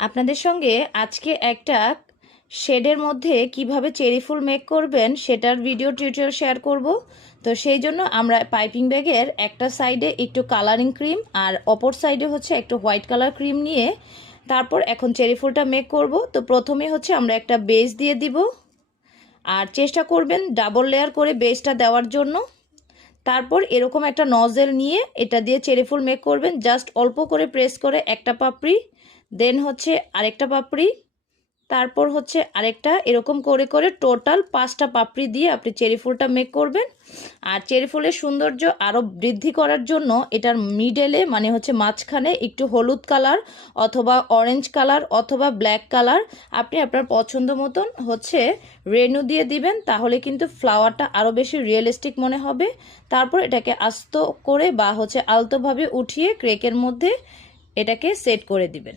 আপনাদের সঙ্গে আজকে একটা শেডের মধ্যে কিভাবে চেরি ফুল মেক করবেন সেটার ভিডিও টিউটোরিয়াল শেয়ার করব। তো সেই জন্য আমরা পাইপিং ব্যাগের একটা সাইডে একটু কালারিং ক্রিম আর অপর সাইডে হচ্ছে একটু হোয়াইট কালার ক্রিম নিয়ে তারপর এখন চেরি ফুলটা মেক করব। তো প্রথমে হচ্ছে আমরা একটা বেস দিয়ে দিব, আর চেষ্টা করবেন ডাবল লেয়ার করে বেসটা দেওয়ার জন্য। তারপর এরকম একটা নজেল নিয়ে এটা দিয়ে চেরি ফুল মেক করবেন। জাস্ট অল্প করে প্রেস করে একটা পাপড়ি, দেন হচ্ছে আরেকটা পাপড়ি, তারপর হচ্ছে আরেকটা, এরকম করে করে টোটাল 5টা পাপড়ি দিয়ে আপনি চেরি ফুলটা মেক করবেন। আর চেরি ফুলের সৌন্দর্য আরও বৃদ্ধি করার জন্য এটার মিডলে মানে হচ্ছে মাঝখানে একটু হলুদ কালার অথবা অরেঞ্জ কালার অথবা ব্ল্যাক কালার আপনি আপনার পছন্দ মতন হচ্ছে রেনু দিয়ে দিবেন, তাহলে কিন্তু ফ্লাওয়ারটা আরও বেশি রিয়েলিস্টিক মনে হবে। তারপর এটাকে আস্ত করে বা হচ্ছে আলতোভাবে উঠিয়ে ক্রেকের মধ্যে এটাকে সেট করে দিবেন।